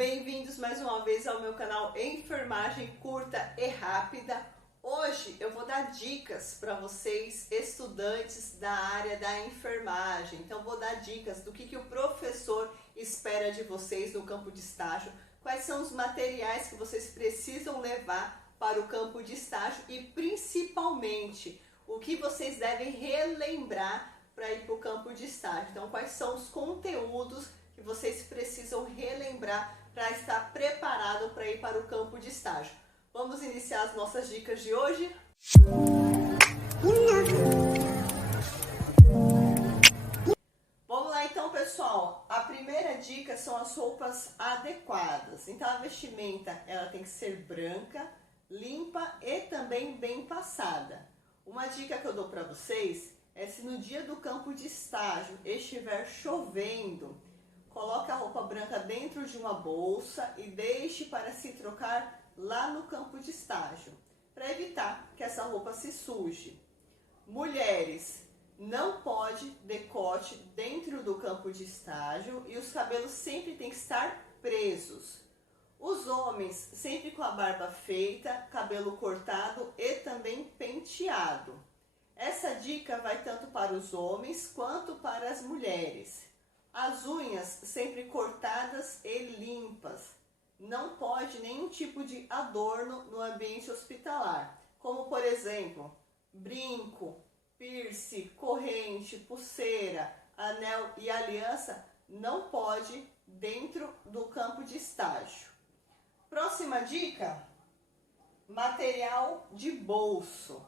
Bem-vindos mais uma vez ao meu canal Enfermagem Curta e Rápida. Hoje eu vou dar dicas para vocês, estudantes da área da enfermagem. Então vou dar dicas do que o professor espera de vocês no campo de estágio, quais são os materiais que vocês precisam levar para o campo de estágio e principalmente o que vocês devem relembrar para ir para o campo de estágio. Então quais são os conteúdos que vocês precisam relembrar para estar preparado para ir para o campo de estágio. Vamos iniciar as nossas dicas de hoje? Vamos lá então, pessoal. A primeira dica são as roupas adequadas. Então a vestimenta ela tem que ser branca, limpa e também bem passada. Uma dica que eu dou para vocês é se no dia do campo de estágio estiver chovendo, coloque a roupa branca dentro de uma bolsa e deixe para se trocar lá no campo de estágio, para evitar que essa roupa se suje. Mulheres, não pode decote dentro do campo de estágio e os cabelos sempre têm que estar presos. Os homens, sempre com a barba feita, cabelo cortado e também penteado. Essa dica vai tanto para os homens quanto para as mulheres. As unhas sempre cortadas e limpas. Não pode nenhum tipo de adorno no ambiente hospitalar, como por exemplo, brinco, piercing, corrente, pulseira, anel e aliança, não pode dentro do campo de estágio. Próxima dica, material de bolso.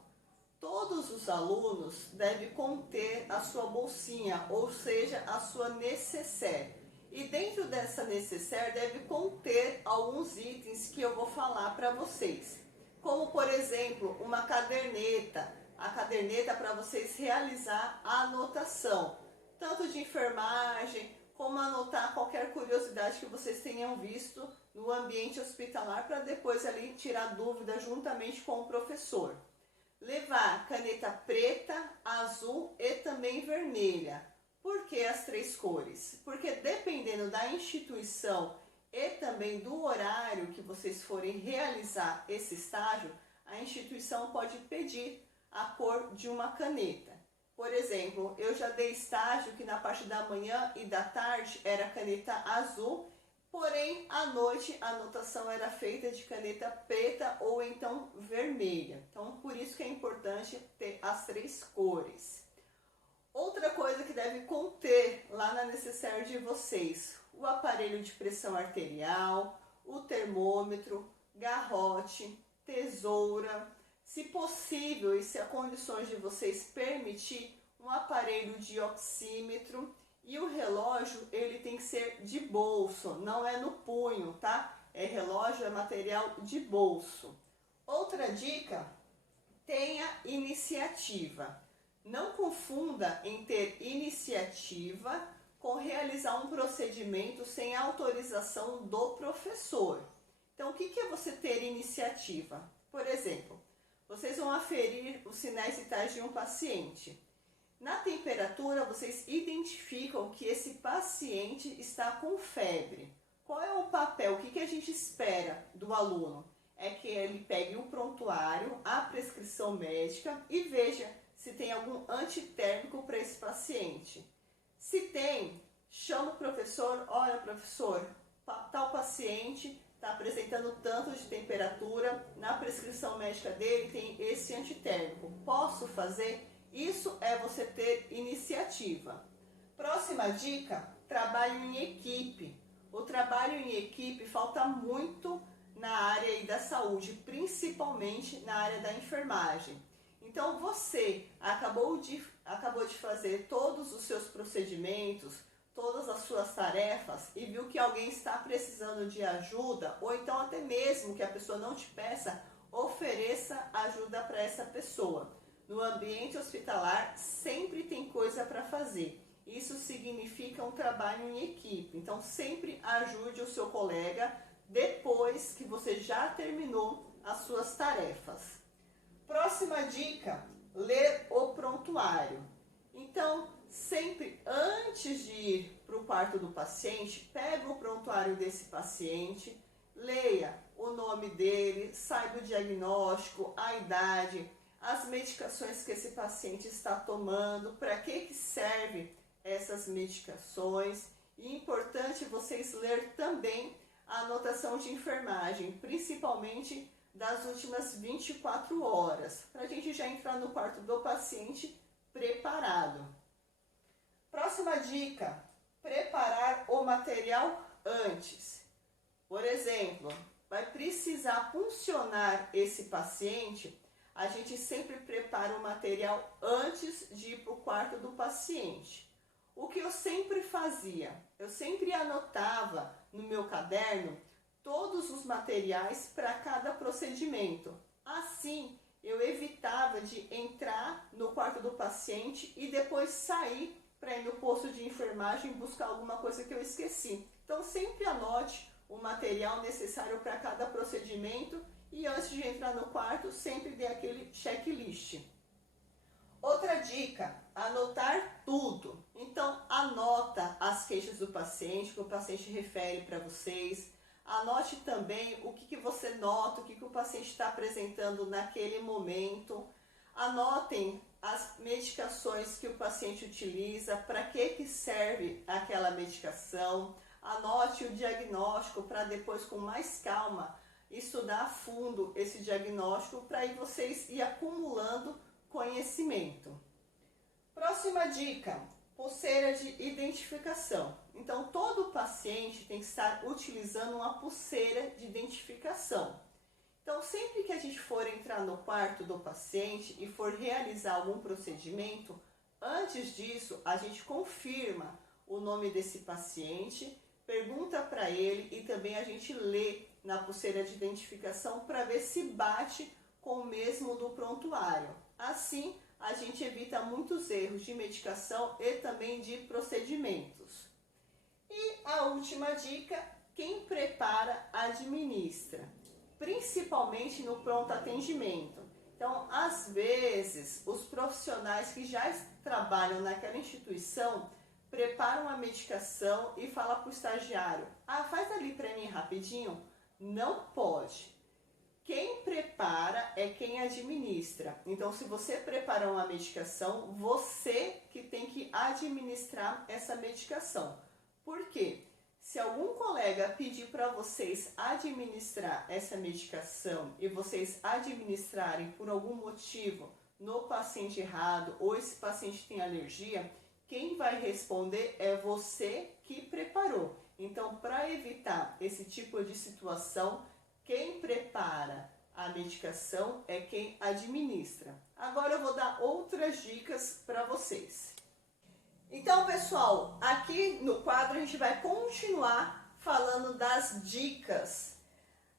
Todos os alunos devem conter a sua bolsinha, ou seja, a sua nécessaire. E dentro dessa nécessaire deve conter alguns itens que eu vou falar para vocês. Como, por exemplo, uma caderneta. A caderneta para vocês realizar a anotação, tanto de enfermagem, como anotar qualquer curiosidade que vocês tenham visto no ambiente hospitalar, para depois ali tirar dúvida juntamente com o professor. Levar caneta preta, azul e também vermelha. Por que as três cores? Porque dependendo da instituição e também do horário que vocês forem realizar esse estágio, a instituição pode pedir a cor de uma caneta. Por exemplo, eu já dei estágio que na parte da manhã e da tarde era caneta azul, porém, à noite a anotação era feita de caneta preta ou então vermelha. Então, por isso que é importante ter as três cores. Outra coisa que deve conter lá na necessaire de vocês, o aparelho de pressão arterial, o termômetro, garrote, tesoura, se possível e se as condições de vocês permitir, um aparelho de oxímetro. E o relógio, ele tem que ser de bolso, não é no punho, tá? Relógio é material de bolso. Outra dica, tenha iniciativa. Não confunda em ter iniciativa com realizar um procedimento sem autorização do professor. Então, o que é você ter iniciativa? Por exemplo, vocês vão aferir os sinais vitais de um paciente. Na temperatura, vocês identificam que esse paciente está com febre. Qual é o papel? O que a gente espera do aluno? É que ele pegue o prontuário, a prescrição médica e veja se tem algum antitérmico para esse paciente. Se tem, chama o professor, olha professor, tal paciente está apresentando tanto de temperatura, na prescrição médica dele tem esse antitérmico, posso fazer? Isso é você ter iniciativa. Próxima dica, trabalho em equipe. O trabalho em equipe falta muito na área aí da saúde, principalmente na área da enfermagem. Então você acabou de fazer todos os seus procedimentos, todas as suas tarefas e viu que alguém está precisando de ajuda, ou então até mesmo que a pessoa não te peça, ofereça ajuda para essa pessoa. No ambiente hospitalar sempre tem coisa para fazer. Isso significa um trabalho em equipe. Então sempre ajude o seu colega depois que você já terminou as suas tarefas. Próxima dica, ler o prontuário. Então, sempre antes de ir para o quarto do paciente, pega o prontuário desse paciente, leia o nome dele, saiba o diagnóstico, a idade, as medicações que esse paciente está tomando, para que serve essas medicações. E é importante vocês ler também a anotação de enfermagem, principalmente das últimas 24 horas, para a gente já entrar no quarto do paciente preparado. Próxima dica, preparar o material antes. Por exemplo, vai precisar puncionar esse paciente, a gente sempre prepara o material antes de ir para o quarto do paciente. O que eu sempre fazia? Eu sempre anotava no meu caderno todos os materiais para cada procedimento. Assim, eu evitava de entrar no quarto do paciente e depois sair para ir no posto de enfermagem buscar alguma coisa que eu esqueci. Então, sempre anote o material necessário para cada procedimento e antes de entrar no quarto, sempre dê aquele checklist. Outra dica, anotar tudo. Então, anota as queixas do paciente, que o paciente refere para vocês. Anote também o que você nota, o que o paciente está apresentando naquele momento. Anotem as medicações que o paciente utiliza, para que serve aquela medicação. Anote o diagnóstico para depois, com mais calma, estudar a fundo esse diagnóstico para aí vocês ir acumulando conhecimento. Próxima dica, pulseira de identificação. Então, todo paciente tem que estar utilizando uma pulseira de identificação. Então, sempre que a gente for entrar no quarto do paciente e for realizar algum procedimento, antes disso, a gente confirma o nome desse paciente, pergunta para ele e também a gente lê na pulseira de identificação para ver se bate com o mesmo do prontuário. Assim, a gente evita muitos erros de medicação e também de procedimentos. E a última dica, quem prepara, administra, principalmente no pronto atendimento. Então, às vezes, os profissionais que já trabalham naquela instituição preparam a medicação e falam para o estagiário, faz ali para mim rapidinho. Não pode. Quem prepara é quem administra. Então, se você preparar uma medicação, você que tem que administrar essa medicação. Por quê? Se algum colega pedir para vocês administrar essa medicação e vocês administrarem por algum motivo no paciente errado ou esse paciente tem alergia, quem vai responder é você que preparou. Então, para evitar esse tipo de situação, quem prepara a medicação é quem administra. Agora eu vou dar outras dicas para vocês. Então, pessoal, aqui no quadro a gente vai continuar falando das dicas.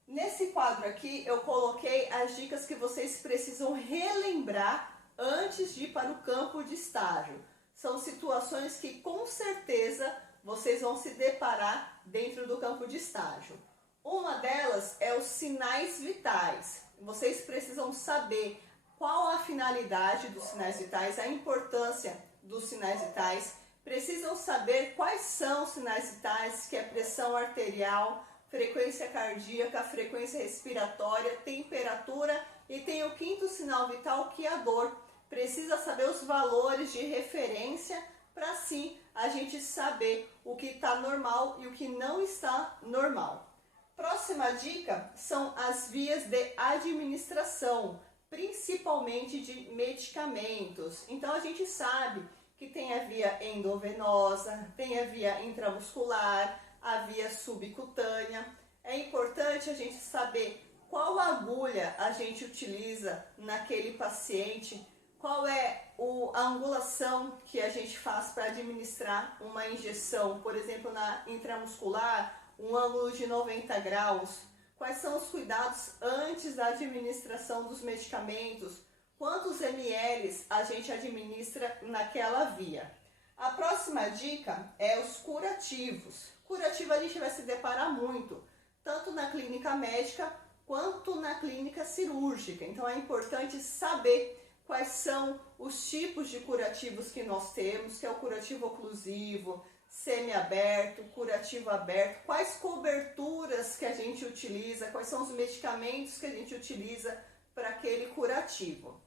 Nesse quadro aqui eu coloquei as dicas que vocês precisam relembrar antes de ir para o campo de estágio. São situações que com certeza vocês vão se deparar dentro do campo de estágio. Uma delas é os sinais vitais. Vocês precisam saber qual a finalidade dos sinais vitais, a importância dos sinais vitais. Precisam saber quais são os sinais vitais, que é pressão arterial, frequência cardíaca, frequência respiratória, temperatura e tem o quinto sinal vital, que é a dor. Precisa saber os valores de referência para assim a gente saber o que está normal e o que não está normal. Próxima dica são as vias de administração, principalmente de medicamentos. Então a gente sabe que tem a via endovenosa, tem a via intramuscular, a via subcutânea. É importante a gente saber qual agulha a gente utiliza naquele paciente, qual é a angulação que a gente faz para administrar uma injeção, por exemplo, na intramuscular, um ângulo de 90 graus. Quais são os cuidados antes da administração dos medicamentos? Quantos ml a gente administra naquela via? A próxima dica é os curativos. Curativo a gente vai se deparar muito, tanto na clínica médica quanto na clínica cirúrgica. Então é importante saber quais são os tipos de curativos que nós temos, que é o curativo oclusivo, semiaberto, curativo aberto, quais coberturas que a gente utiliza, quais são os medicamentos que a gente utiliza para aquele curativo.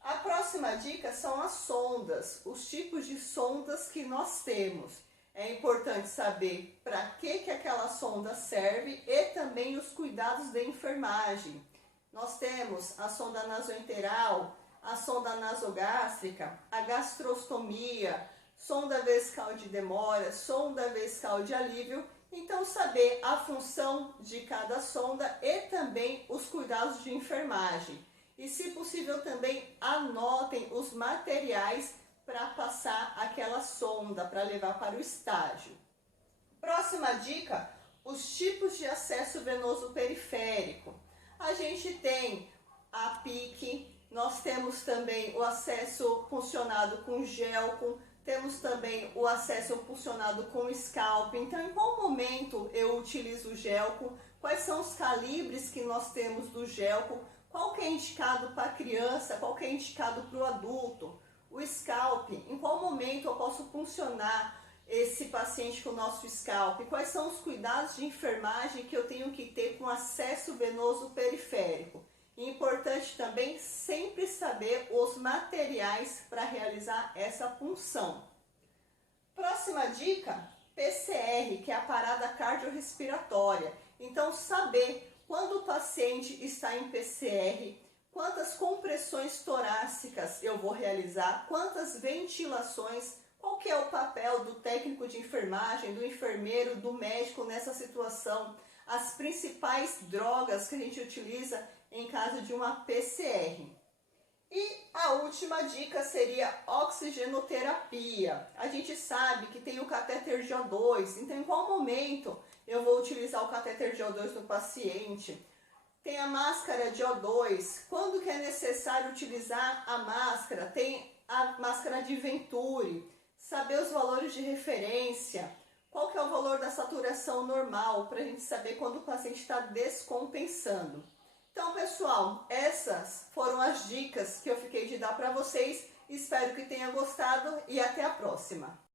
A próxima dica são as sondas, os tipos de sondas que nós temos. É importante saber para que aquela sonda serve e também os cuidados de enfermagem. Nós temos a sonda nasoenteral, a sonda nasogástrica, a gastrostomia, sonda vesical de demora, sonda vesical de alívio. Então, saber a função de cada sonda e também os cuidados de enfermagem. E, se possível, também anotem os materiais para passar aquela sonda, para levar para o estágio. Próxima dica, os tipos de acesso venoso periférico. A gente tem a PIC, nós temos também o acesso puncionado com gelco, temos também o acesso puncionado com scalp. Então, em qual momento eu utilizo o gelco? Quais são os calibres que nós temos do gelco? Qual que é indicado para a criança? Qual que é indicado para o adulto? O scalp, em qual momento eu posso puncionar esse paciente com o nosso scalp? Quais são os cuidados de enfermagem que eu tenho que ter com acesso venoso periférico? Importante também sempre saber os materiais para realizar essa punção. Próxima dica, PCR, que é a parada cardiorrespiratória. Então, saber quando o paciente está em PCR, quantas compressões torácicas eu vou realizar, quantas ventilações, qual que é o papel do técnico de enfermagem, do enfermeiro, do médico nessa situação, as principais drogas que a gente utiliza em caso de uma PCR. E a última dica seria oxigenoterapia. A gente sabe que tem o catéter de O2, então em qual momento eu vou utilizar o catéter de O2 no paciente? Tem a máscara de O2, quando que é necessário utilizar a máscara? Tem a máscara de Venturi, saber os valores de referência, qual que é o valor da saturação normal, para a gente saber quando o paciente está descompensando. Então, pessoal, essas foram as dicas que eu fiquei de dar para vocês. Espero que tenha gostado e até a próxima.